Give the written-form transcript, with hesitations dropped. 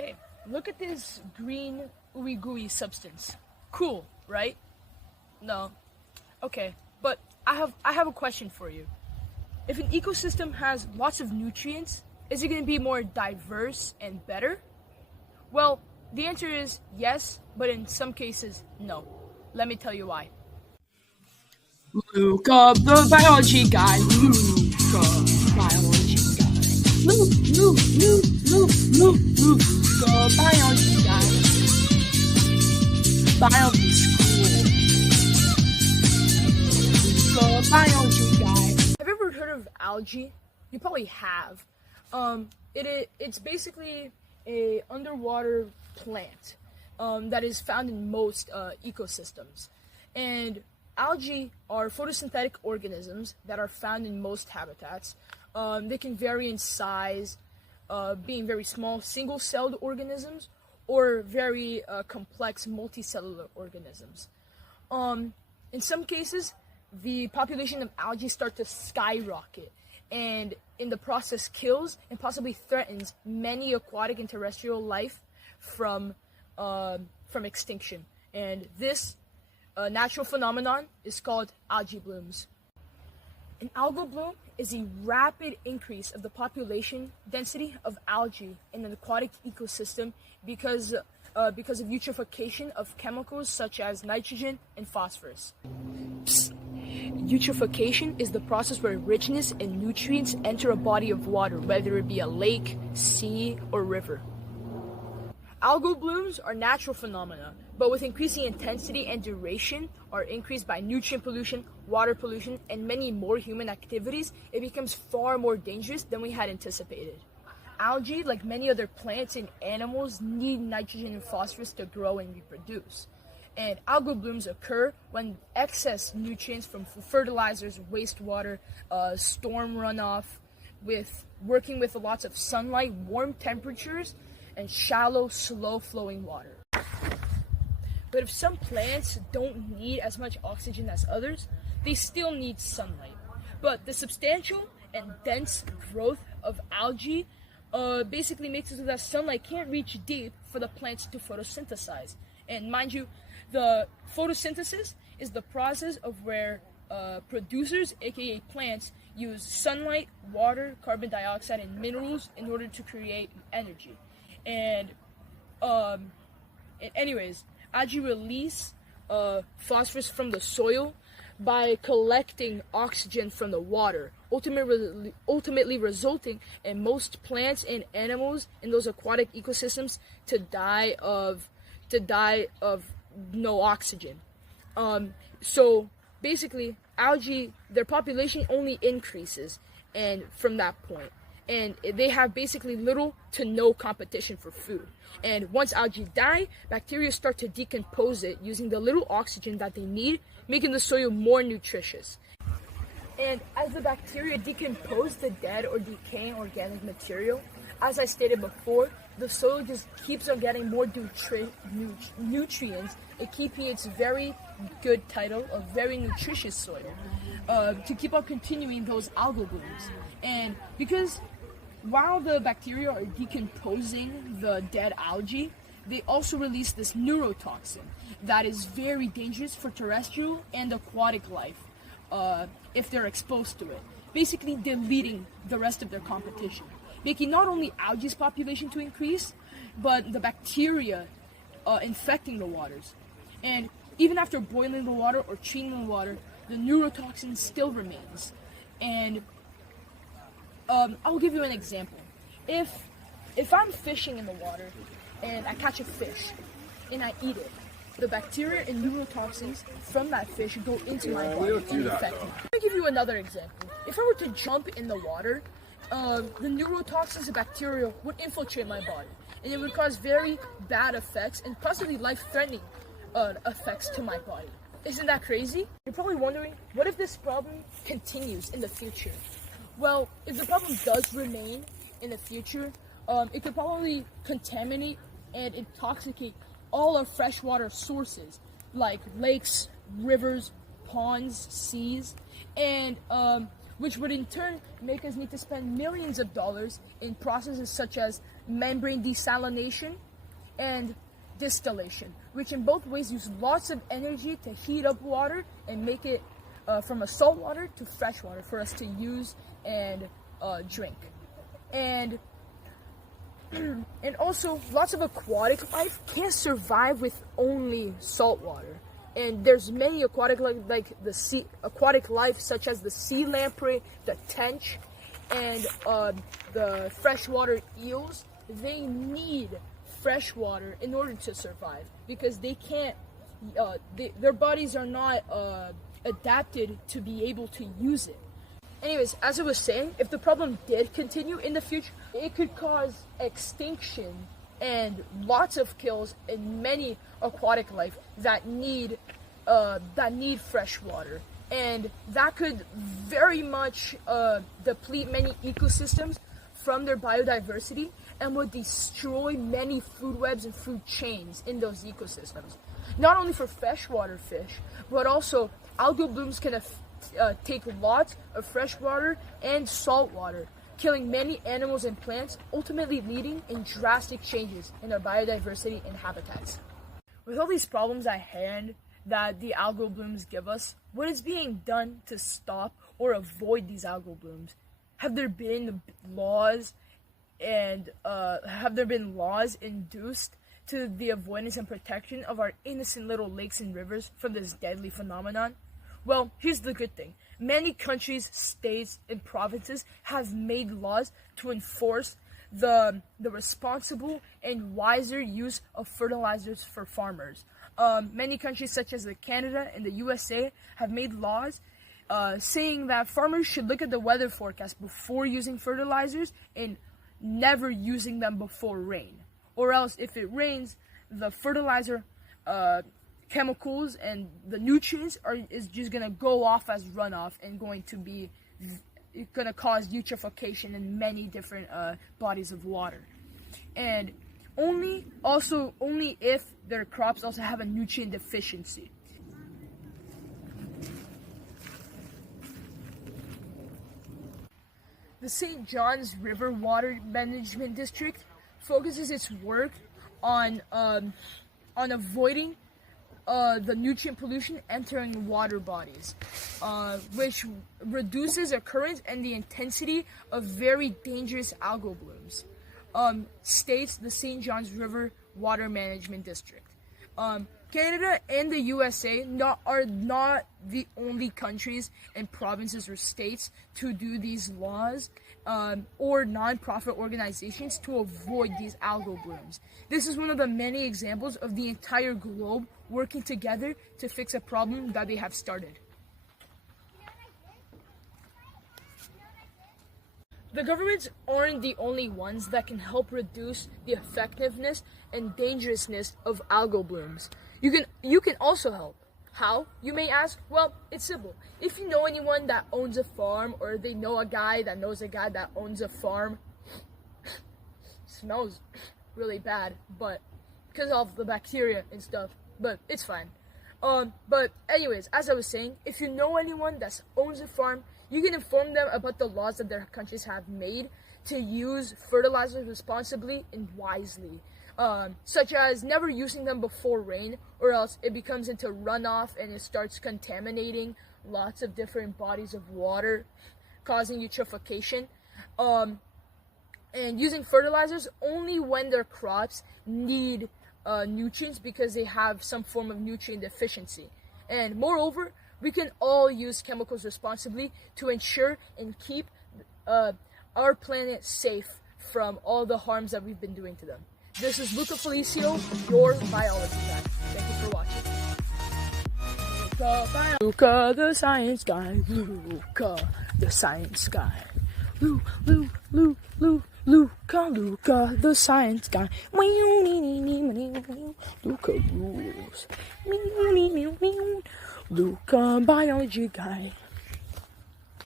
Hey, look at this green ooey gooey substance. Cool, right? No. Okay, but I have a question for you. If an ecosystem has lots of nutrients, is it going to be more diverse and better? Well, the answer is yes, but in some cases, no. Let me tell you why. Luke up the biology guy. Luke up biology guy. Luke the biology guy. Biology school. Luke the biology guy. Have you ever heard of algae? You probably have. It's basically a underwater plant that is found in most ecosystems, and algae are photosynthetic organisms that are found in most habitats. They can vary in size, being very small single-celled organisms or very complex multicellular organisms. In some cases, the population of algae start to skyrocket, and in the process kills and possibly threatens many aquatic and terrestrial life from extinction. And this natural phenomenon is called algae blooms. An algal bloom is a rapid increase of the population density of algae in an aquatic ecosystem because of eutrophication of chemicals such as nitrogen and phosphorus. Eutrophication is the process where richness and nutrients enter a body of water, whether it be a lake, sea, or river. Algal blooms are natural phenomena, but with increasing intensity and duration are increased by nutrient pollution, water pollution, and many more human activities, it becomes far more dangerous than we had anticipated. Algae, like many other plants and animals, need nitrogen and phosphorus to grow and reproduce. And algal blooms occur when excess nutrients from fertilizers, wastewater, storm runoff, working with lots of sunlight, warm temperatures, and shallow, slow-flowing water. But if some plants don't need as much oxygen as others, they still need sunlight. But the substantial and dense growth of algae basically makes it so that sunlight can't reach deep for the plants to photosynthesize. And mind you, the photosynthesis is the process of where producers, aka plants, use sunlight, water, carbon dioxide, and minerals in order to create energy. And anyways, algae release phosphorus from the soil by collecting oxygen from the water, ultimately resulting in most plants and animals in those aquatic ecosystems to die of no oxygen. So basically, algae, their population only increases, and from that point. And they have basically little to no competition for food. And once algae die, bacteria start to decompose it using the little oxygen that they need, making the soil more nutritious. And as the bacteria decompose the dead or decaying organic material, as I stated before, the soil just keeps on getting more nutrients and keeping its very good title of very nutritious soil to keep on continuing those algal blooms. And because while the bacteria are decomposing the dead algae, they also release this neurotoxin that is very dangerous for terrestrial and aquatic life if they're exposed to it, basically deleting the rest of their competition, making not only algae's population to increase, but the bacteria infecting the waters. And even after boiling the water or treating the water, the neurotoxin still remains. And I'll give you an example. If I'm fishing in the water and I catch a fish and I eat it, the bacteria and neurotoxins from that fish go into my body and infect me. Let me give you another example. If I were to jump in the water, the neurotoxins and bacteria would infiltrate my body, and it would cause very bad effects and possibly life-threatening effects to my body. Isn't that crazy? You're probably wondering, what if this problem continues in the future? Well, if the problem does remain in the future, it could probably contaminate and intoxicate all our freshwater sources, like lakes, rivers, ponds, seas, and which would in turn make us need to spend millions of dollars in processes such as membrane desalination and distillation, which in both ways use lots of energy to heat up water and make it from a salt water to fresh water for us to use and drink. And also lots of aquatic life can't survive with only salt water. And there's many aquatic life, like the sea aquatic life, such as the sea lamprey, the tench, and the freshwater eels. They need fresh water in order to survive because they can't. Their bodies are not adapted to be able to use it. Anyways, as I was saying, if the problem did continue in the future, it could cause extinction and lots of kills in many aquatic life that need fresh water, and that could very much deplete many ecosystems from their biodiversity and would destroy many food webs and food chains in those ecosystems. Not only for freshwater fish, but also algal blooms can take lots of fresh water and salt water, killing many animals and plants, ultimately leading in drastic changes in their biodiversity and habitats. With all these problems at hand that the algal blooms give us, what is being done to stop or avoid these algal blooms? Have there been laws induced to the avoidance and protection of our innocent little lakes and rivers from this deadly phenomenon? Well, here's the good thing. Many countries, states, and provinces have made laws to enforce the responsible and wiser use of fertilizers for farmers. Many countries such as Canada and the USA have made laws saying that farmers should look at the weather forecast before using fertilizers and never using them before rain. Or else if it rains, the fertilizer chemicals and the nutrients is just going to go off as runoff and going to cause eutrophication in many different bodies of water. And only if their crops also have a nutrient deficiency. The St. Johns River Water Management District focuses its work on avoiding the nutrient pollution entering water bodies, which reduces occurrence and the intensity of very dangerous algal blooms, states the St. Johns River Water Management District. Canada and the USA are not the only countries and provinces or states to do these laws or non-profit organizations to avoid these algal blooms. This is one of the many examples of the entire globe working together to fix a problem that they have started. The governments aren't the only ones that can help reduce the effectiveness and dangerousness of algal blooms. You can also help. How, you may ask? Well, it's simple. If you know anyone that owns a farm, or they know a guy that knows a guy that owns a farm, smells really bad, but because of the bacteria and stuff, but it's fine. But anyways, as I was saying, if you know anyone that owns a farm, you can inform them about the laws that their countries have made to use fertilizers responsibly and wisely. Such as never using them before rain, or else it becomes into runoff and it starts contaminating lots of different bodies of water, causing eutrophication. And using fertilizers only when their crops need nutrients because they have some form of nutrient deficiency. And moreover, we can all use chemicals responsibly to ensure and keep our planet safe from all the harms that we've been doing to them. This is Luca Felicio, your biology guy. Thank you for watching. Luca the science guy. Luca the science guy. Luca the science guy. Luca rules. Luca biology guy.